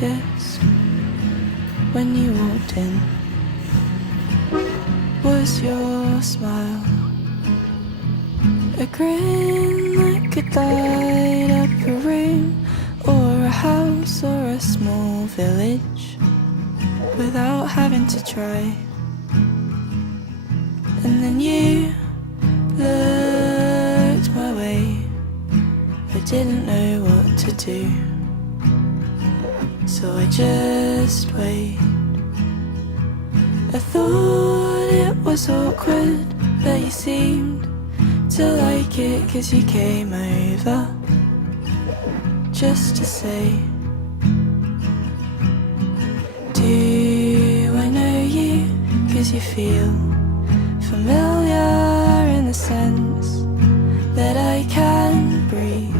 noticed when you walked in was your smile, a grin that could light up a room or a house or a small village without having to try. And then you looked my way, I didn't know what to do, so I just waited. I thought it was awkward, but you seemed to like it, 'cause you came over just to say, do I know you? 'Cause you feel familiar in the sense that I can breathe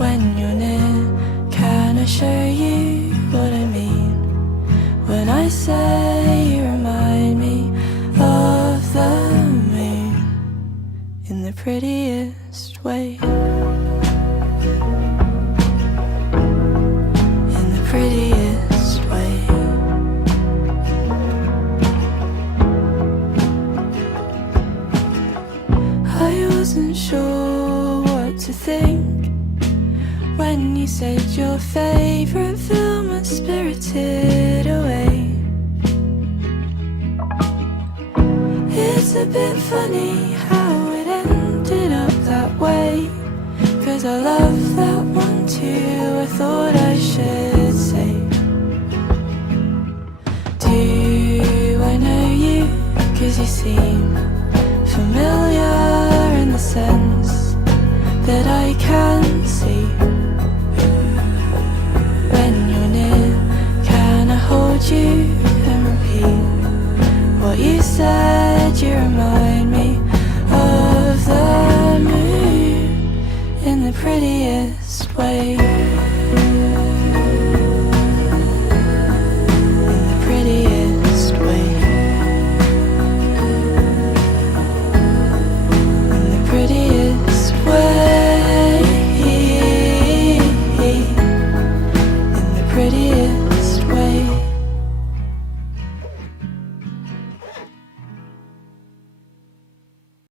when you're near. Can I show you what I mean when I say you remind me of the moon in the prettiest way? In the prettiest way. I wasn't sure what to think when you said your favourite film was Spirited Away. It's a bit funny how it ended up that way, 'cause I love that one too. I thought I should say, do I know you? 'Cause you seem familiar in the sense that I can see when you're near. Can I hold you and repeat what you said? You remind me of the moon in the prettiest way.